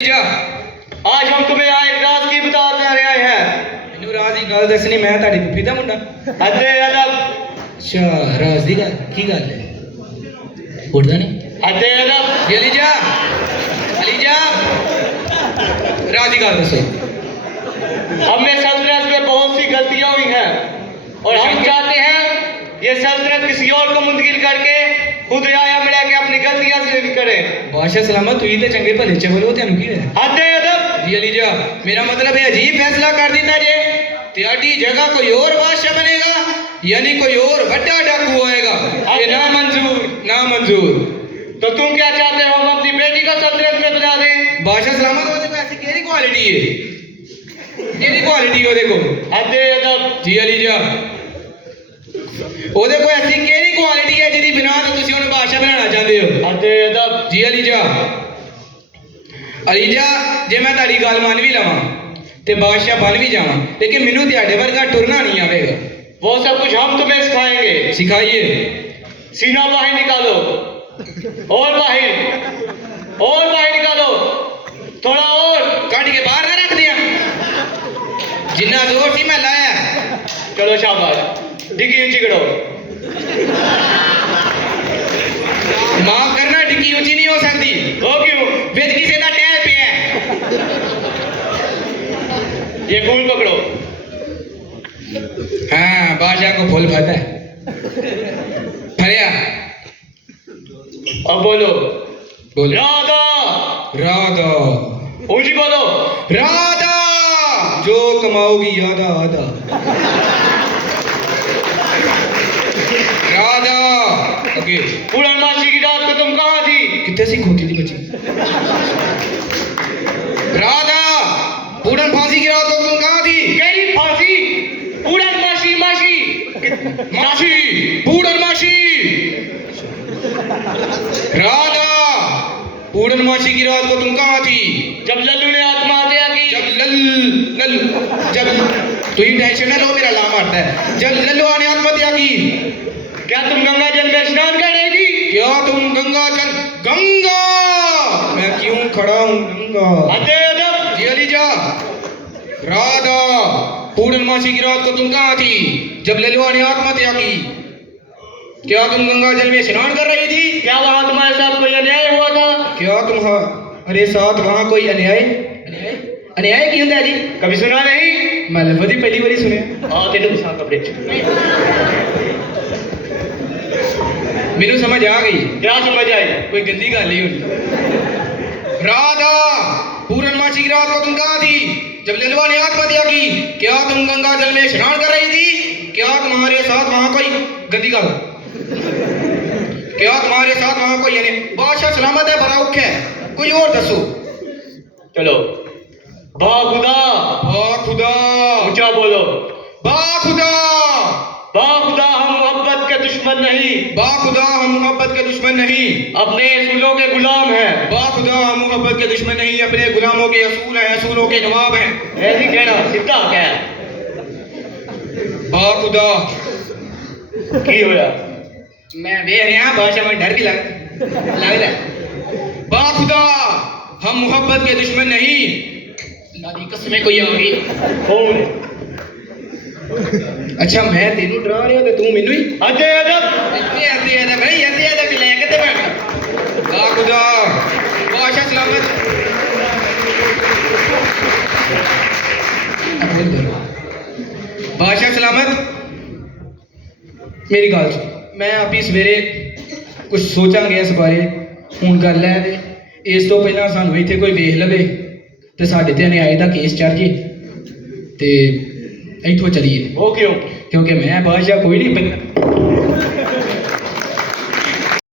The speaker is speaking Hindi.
आज हम तुम्हें एक राज की बता रहे हैं। ਮੈਨੂੰ ਰਾਜ ਦੀ ਗੱਲ ਦੱਸਣੀ ਮੈਂ ਤੁਹਾਡੀ ਫੁੱਫੀ ਦਾ ਮੁੰਡਾ अदे अदब ਅੱਛਾ ਰਾਜ ਦੀ ਗੱਲ ਕੀ ਗੱਲ ਹੈ ਉੱਠਦਾ ਨਹੀਂ अदे अदब ਜੀ ਅਲੀ ਜਾ ਰਾਜ ਦੀ ਗੱਲ ਦੱਸੋ हमें सल्तनत में बहुत सी गलतियां हुई हैं और हम चाहते हैं ये सल्तनत किसी और को मुंतकिल करके खुद राया मिला के अपनी गलतियां से भी करें। ਬਾਦਸ਼ਾਹ ਸਲਾਮਤ ਤੁਸੀਂ ਤੇ ਚੰਗੇ ਭਲੇ ਚ ਬੋਲੋ ਤੁਹਾਨੂੰ ਕੀ ਹੋਇਆ अदे अदब ਜੀ ਅਲੀ ਜਾ ਮੇਰਾ ਮਤਲਬ ਹੈ ਅਜੀਬ ਫੈਸਲਾ ਕਰ ਦਿੱਤਾ ਜੇ ਤੁਹਾਡੀ ਜਗ੍ਹਾ ਕੋਈ ਹੋਰ ਬਾਦਸ਼ਾਹ ਬਣੇਗਾ यानी कोई और बड़ा डाकू आएगा ये ना मंजूर तो तुम क्या चाहते हो हम अपनी बेटी का सल्तनत में बना दें? बादशाह सलामत होते पैसे केड़ी क्वालिटी है केड़ी क्वालिटी हो देखो अदे अदब जी अली जा ਉਹਦੇ ਕੋਲ ਐਸੀ ਕਿਹੜੀ ਕੁਆਲਿਟੀ ਹੈ ਜਿਹਦੀ ਬਿਨਾਂ ਤੇ ਤੁਸੀਂ ਉਹਨੂੰ ਬਾਦਸ਼ਾਹ ਬਣਾਉਣਾ ਚਾਹੁੰਦੇ ਹੋ अदे अदब ਜੀ ਅਲੀ ਜਾ ਜੇ ਮੈਂ ਤੁਹਾਡੀ ਗੱਲ ਮੰਨ ਵੀ ਲਵਾਂ ਤੇ ਬਾਦਸ਼ਾਹ ਬਣ ਵੀ ਜਾਵਾਂ ਲੇਕਿਨ ਮੈਨੂੰ ਤੁਹਾਡੇ ਵਰਗਾ ਟੁਰਨਾ ਨਹੀਂ ਆਵੇਗਾ वो सब कुछ हम तुम्हें सिखाएंगे। सिखाइए सीना बाहर निकालो और बाहर निकालो थोड़ा और कट के बाहर ना रख दिया जिन्ना जोर थी मैं लाया चलो शाबाश डिग्गी ऊंची करो। माफ करना डिग्गी ऊंची नहीं हो सकती हो क्यों? बिच किसी का टैर पे है ये फूल पकड़ो। हाँ बादशाह को फूल खाता है फरिया अब बोलो राधा राधा ऊंची बोलो राधा जो कमाओगी यादा आधा राधा ओके पूर्णमासी की रात को तुम कहाँ थी? कितने सी खोती थी बच्ची राधा पूरन फांसी की रात को तुम कहाँ थी गई फांसी पूर्णमासी मासी मासी पूर्णमासी राधा पूर्णमासी की रात को तुम कहाँ थी जब लल्लू ने आत्महत्या की। जब तू ही टेंशन ना लो मेरा ला मारता है जब लल्लू ने आत्महत्या की क्या तुम गंगा जल में स्नान कर रही थी? क्या तुम गंगा मैं क्यों खड़ा हूँ गंगा अदे अदब जी अली जा राधा पूर्णमासी की रात को तुम कहाँ थी जब ललुआ ने आत्महत्या की क्या तुम गंगा जल में स्नान कर रही थी क्या वहाँ तुम्हारे साथ कोई अन्याय हुआ था? क्या तुम्हारे साथ वहाँ कोई अन्याय अन्याय की होता है जी कभी सुना नहीं? मैं लफज ही पहली बारी सुने हाँ तेरे को साथ कपड़े मेनू समझ आ गई क्या समझ आई? कोई गंदी गाल नहीं होनी राधा पूर्णमासी की रात को तुम कहाँ थी जब ललुआ ने आत्महत्या की क्या तुम गंगा जल में स्नान कर रही थी क्या तुम्हारे साथ वहाँ कोई गंदी गाल क्या तुम्हारे साथ वहाँ कोई यानी बादशाह सलामत है बड़ा उख है कोई और दसो चलो बा खुदा ऊंचा बोलो बा खुदा हम मोहब्बत के दुश्मन नहीं हम मोहब्बत के दुश्मन नहीं अपने असूलों के गुलाम हैं। खुदा हम मोहब्बत के दुश्मन नहीं अपने गुलामों के असूल हैं असूलों के नवाब हैं ऐसी कहना सीधा क्या है? खुदा की होया मैं वे रहा भाषा में डर भी लग रहा खुदा हम मोहब्बत के दुश्मन नहीं लादी कसमें कोई आ गई कौन? अच्छा मैं तेनू डरा रहा हूं ते तू मेनू ही अदे अदब ले के खुदा बादशाह सलामत बादशाह सलामत मेरी गल मैं आपी सवेरे कुछ सोचांगे इस बारे हूँ गल है इस तो पहला सानू इत्थे कोई वेख लवे ते साडे ते अन्याय दा केस चढ़ जे ते इत्थों चलिए वो क्यों? क्योंकि मैं बादशाह कोई नहीं